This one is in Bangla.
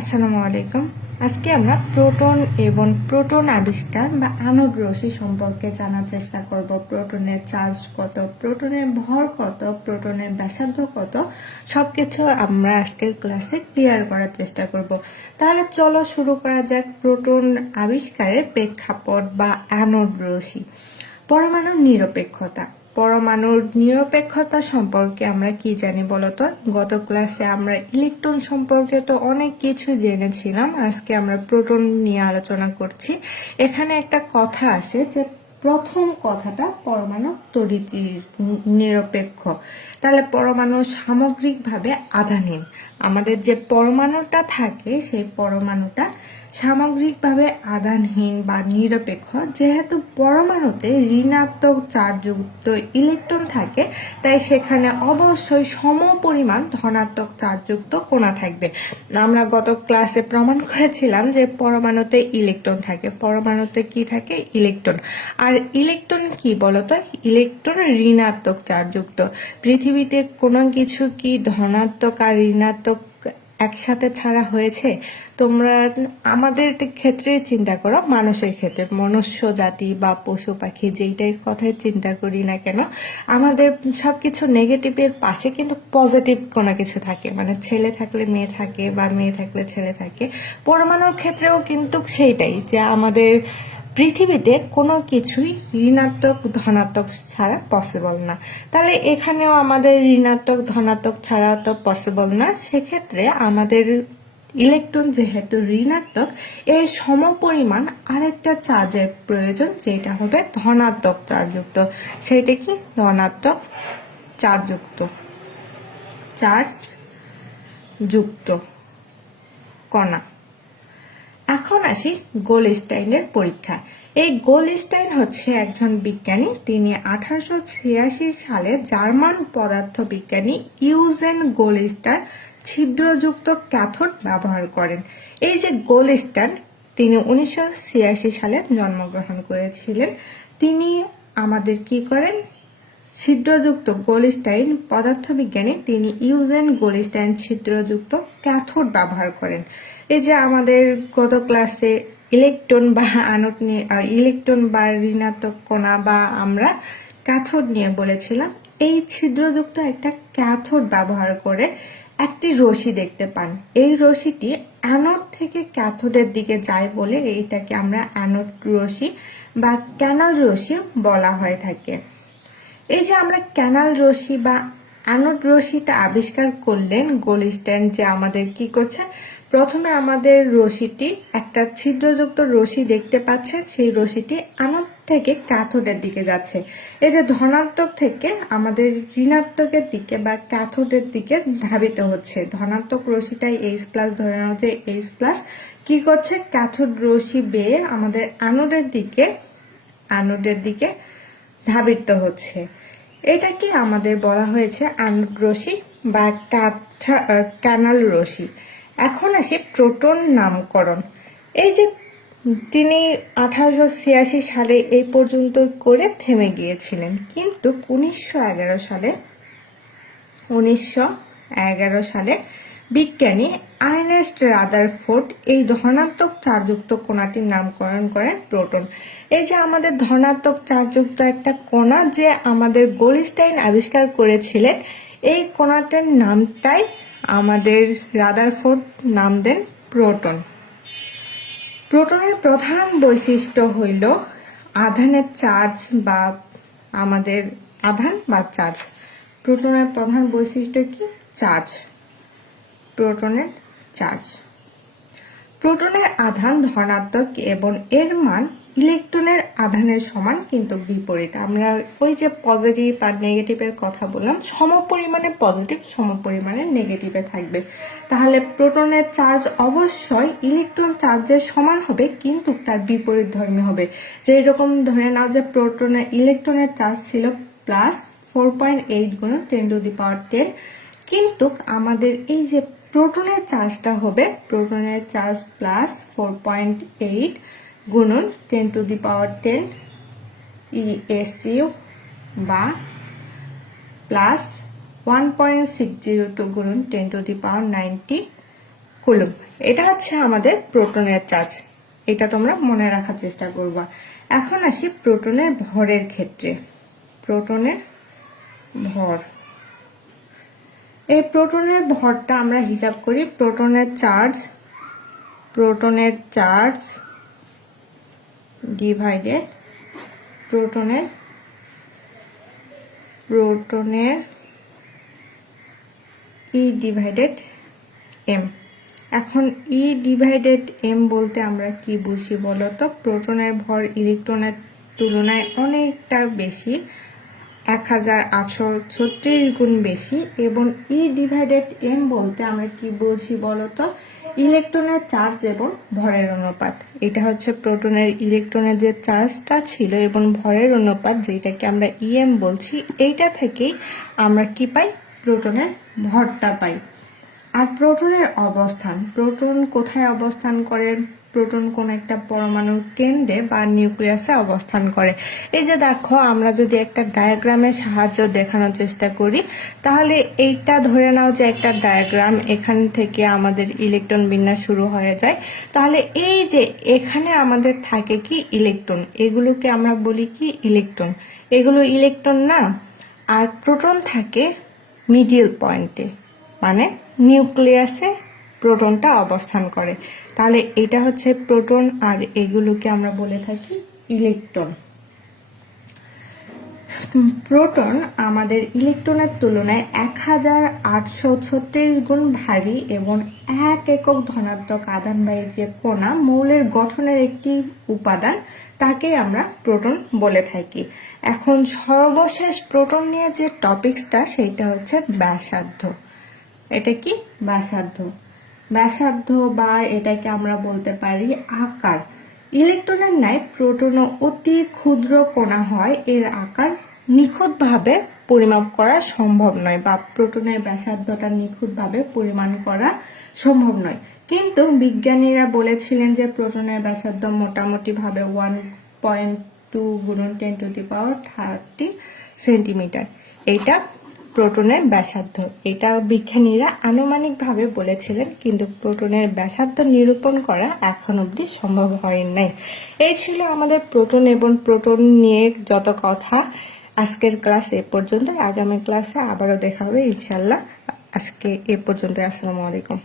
আসসালামু আলাইকুম। আজকে আমরা প্রোটন এবং প্রোটন আবিষ্কার বা আণবিক রশ্মি সম্পর্কে জানার চেষ্টা করব। প্রোটনের চার্জ কত, প্রোটনের ভর কত, প্রোটনের ব্যাসার্ধ কত সব কিছু আমরা আজকের ক্লাসে ক্লিয়ার করার চেষ্টা করব। তাহলে চলো শুরু করা যাক প্রোটন আবিষ্কারের প্রেক্ষাপট বা অ্যানোড রশ্মি পরমাণুর নিরপেক্ষতা। পরমাণুর নিরপেক্ষতা সম্পর্কে আমরা কি জানি বলতো? গত ক্লাসে আমরা ইলেকট্রন সম্পর্কে তো অনেক কিছু জেনেছিলাম। আজকে আমরা প্রোটন নিয়ে আলোচনা করছি। এখানে একটা কথা আছে যে প্রথম কথাটা পরমাণু তড়িৎ নিরপেক্ষ। তাহলে পরমাণু সামগ্রিকভাবে আধানহীন আমাদের যে পরমাণুটা থাকে, সেই পরমাণুটা সামগ্রিকভাবে আধানহীন বা নিরপেক্ষ, যেহেতু পরমাণুতে ঋণাত্মক চার্জযুক্ত ইলেকট্রন থাকে, তাই সেখানে অবশ্যই সম পরিমাণ ধনাত্মক চার্জযুক্ত কোনা থাকবে। আমরা গত ক্লাসে প্রমাণ করেছিলাম যে পরমাণুতে ইলেকট্রন থাকে। পরমাণুতে কি থাকে? ইলেকট্রন। আর ইলেকট্রন কি বলতো? ইলেকট্রন ঋণাত্মক চার্জযুক্ত। পৃথিবীতে কোনো কিছু কি ধনাত্মক আর ঋণাত্মক একসাথে ছাড়া হয়েছে, তোমরা আমাদের ক্ষেত্রে চিন্তা করো, মানুষের ক্ষেত্রে। মনুষ্য, জাতি বা পশু পাখি যেইটার কথাই চিন্তা করি না কেন, আমাদের সবকিছু নেগেটিভের পাশে কিন্তু পজিটিভ কোনো কিছু থাকে। মানে ছেলে থাকলে মেয়ে থাকে বা মেয়ে থাকলে ছেলে থাকে। পরমাণুর ক্ষেত্রেও কিন্তু সেইটাই যে আমাদের পৃথিবীতে কোনো কিছুই ঋণাত্মক, ধনাত্মক ছাড়া পসিবল না। তাহলে এখানেও আমাদের ঋণাত্মক, ধনাত্মক ছাড়া তো পসিবল না। সেক্ষেত্রে আমাদের ইলেকট্রন যেহেতু ঋণাত্মক এর সমপরিমাণ আরেকটা চার্জের প্রয়োজন, যেটা হবে ধনাত্মক চার্জযুক্ত। সেটা কি? ধনাত্মক চার্জযুক্ত। চার্জ যুক্ত কণা। এখন আসি গোল গোলস্টাইনের পরীক্ষা এই গোল গোলস্টাইন হচ্ছে একজন বিজ্ঞানী, তিনি আঠারোশো ছিয়াশি সালে জার্মান পদার্থ বিজ্ঞানী ইউজেন গোলস্টার ছিদ্রযুক্ত ক্যাথোড ব্যবহার করেন। এই যে গোলস্টান তিনি উনিশশো ছিয়াশি সালে জন্মগ্রহণ করেছিলেন। তিনি আমাদের কি করেন? ছিদ্রযুক্ত গোলিস্টাইন পদার্থবিজ্ঞানে তিনি ইউজেন গোলিস্টাইন ছিদ্রযুক্ত ক্যাথোড ব্যবহার করেন। এই যে আমাদের গত ক্লাসে ইলেকট্রন বা আনট নিয়ে ইলেকট্রন বা ঋণাত্মক কণা বা আমরা ক্যাথোড নিয়ে বলেছিলাম, এই ছিদ্রযুক্ত একটা ক্যাথোড ব্যবহার করে একটি রশি দেখতে পান। এই রশিটি অ্যানোড থেকে ক্যাথোডের দিকে যায় বলে এইটাকে আমরা অ্যানোড রশি বা ক্যানাল রশি বলা হয়ে থাকে। এই যে আমরা ক্যানাল রশি বা অ্যানোড রশিটা আবিষ্কার করলেন গোলিস্ট্যান্ড যে আমাদের কি করছে? প্রথমে আমাদের রশিটি একটা ছিদ্রযুক্ত রশি দেখতে পাচ্ছে সেই রশিটি অ্যানোড থেকে ক্যাথোডের দিকে যাচ্ছে। এই যে ধনাত্মক থেকে আমাদের ঋণাত্মকের দিকে বা ক্যাথোডের দিকে ধাবিত হচ্ছে। ধনাত্মক রশিটাই এইচ প্লাস ধরে নেওয়া যে এইচ প্লাস কি করছে? ক্যাথোড রশি বেয়ে আমাদের অ্যানোডের দিকে অ্যানোডের দিকে ধাবিত হচ্ছে। এটাকে আমাদের বলা হয়েছে আনোড রশি বা ক্যানাল রশি এখন আসি প্রোটন নামকরণ। এই যে তিনি আঠারোশো ছিয়াশি সালে এই পর্যন্ত করে থেমে গিয়েছিলেন। কিন্তু উনিশশো এগারো সালে, উনিশশো এগারো সালে বিজ্ঞানী আইনেস্ট রাদারফোর্ড এই ধনাত্মক চারযুক্ত কণাটির নামকরণ করেন প্রোটন। এই যে আমাদের ধনাত্মক চারযুক্ত একটা কণা যে আমাদের গোলিস্টাইন আবিষ্কার করেছিলেন, এই কণাটার নামটাই আমাদের রাদারফোর্ড নাম দেন প্রোটন। প্রোটনের প্রধান বৈশিষ্ট্য হইল আধানের চার্জ বা আমাদের আধান বা চার্জ। প্রোটনের প্রধান বৈশিষ্ট্য কি? চার্জ। প্রোটনের চার্জ। প্রোটনের আধান ধনাত্মক এবং এর মান ইলেকট্রনের আধানের সমান কিন্তু বিপরীত। আমরা ওই যে পজিটিভ আর নেগেটিভের কথা বললাম সম পরিমাণে পজিটিভ সম পরিমাণে নেগেটিভে থাকবে। তাহলে প্রোটনের চার্জ অবশ্যই ইলেকট্রন চার্জের সমান হবে, কিন্তু তার বিপরীত ধর্মী হবে। যে এরকম ধরে নাও যে প্রোটনের ইলেকট্রনের চার্জ ছিল প্লাস ফোর পয়েন্ট এইট গুণ ten to the power ten কিন্তু আমাদের এই যে প্রোটনের চার্জটা হবে প্রোটনের charge plus four point eight গুণন ten to the power ten ESU বা plus one point six zero two গুণন ten to the power ninety coulomb. এটা হচ্ছে আমাদের প্রোটনের চার্জ। এটা তোমরা মনে রাখার চেষ্টা করবা। এখন আসি প্রোটনের ভরের ক্ষেত্রে। প্রোটনের ভর। এই প্রোটনের ভরটা আমরা হিসাব করি প্রোটনের চার্জ প্রোটনের চার্জ ডিভাইডেড প্রোটনের প্রোটনের ই ডিভাইডেড এম এখন ই ডিভাইডেড এম বলতে আমরা কি বুঝি বলতো? প্রোটনের ভর ইলেকট্রনের তুলনায় অনেকটা বেশি। এক হাজার আটশো ছত্রিশ গুণ বেশি এবং ই ডিভাইডেড এম বলতে আমরা কি বুঝি বলতো? ইলেকট্রনের চার্জ এবং ভরের অনুপাত। এটা হচ্ছে প্রোটনের ইলেকট্রনের যে চার্জটা ছিল এবং ভরের অনুপাত, যেটাকে আমরা ইএম বলছি, এইটা থেকেই আমরা কি পাই? প্রোটনের ভরটা পাই। আর প্রোটনের অবস্থান। প্রোটন কোথায় অবস্থান করে? প্রোটন কোন একটা পরমাণুর কেন্দ্রে বা নিউক্লিয়াসে অবস্থান করে। এই যে দেখো, আমরা যদি একটা ডায়াগ্রামের সাহায্য দেখানোর চেষ্টা করি, তাহলে এইটা ধরে নাও যে একটা ডায়াগ্রাম, এখান থেকে আমাদের ইলেকট্রন বিন্যাস শুরু হয়ে যায়। তাহলে এই যে এখানে আমাদের থাকে কি ইলেকট্রন? এগুলোকে আমরা বলি কি ইলেকট্রন? এগুলো ইলেকট্রন না, আর প্রোটন থাকে মিডিল পয়েন্টে মানে নিউক্লিয়াসে প্রোটনটা অবস্থান করে। তাহলে এটা হচ্ছে প্রোটন আর এগুলোকে আমরা বলে থাকি ইলেকট্রন। প্রোটন আমাদের ইলেকট্রনের তুলনায় এক হাজার আটশো ছত্রিশ গুণ ভারী এবং এক একক ধনাত্মক আধানবাহী যে কণা মৌলের গঠনের একটি উপাদান, তাকে আমরা প্রোটন বলে থাকি। এখন সর্বশেষ প্রোটন নিয়ে যে টপিকসটা, সেইটা হচ্ছে ব্যাসার্ধ। এটা কি? ব্যাসার্ধ। ব্যাসার্ধ বা এটাকে আমরা বলতে পারি আকার। ইলেকট্রনের ন্যায় প্রোটনও অতি ক্ষুদ্র কণা হয়, এর আকার নিখুঁতভাবে পরিমাপ করা সম্ভব নয় বা প্রোটনের ব্যাসার্ধটা নিখুঁতভাবে পরিমাণ করা সম্ভব নয়। কিন্তু বিজ্ঞানীরা বলেছিলেন যে প্রোটনের ব্যাসার্ধ মোটামুটি ভাবে ওয়ান পয়েন্ট টু গুণন ten to the power thirty centimetre এইটা প্রোটনের ব্যাসার্ধ। এটা বিজ্ঞানীরা আনুমানিকভাবে বলেছিলেন, কিন্তু প্রোটনের ব্যাসার্ধ নিরূপণ করা এখন অবধি সম্ভব হয় নাই। এই ছিল আমাদের প্রোটন এবং প্রোটন নিয়ে যত কথা। আজকের ক্লাস এ পর্যন্ত আগামী ক্লাসে আবারও দেখা হবে ইনশাল্লাহ আজকে এ পর্যন্ত আসসালামু আলাইকুম।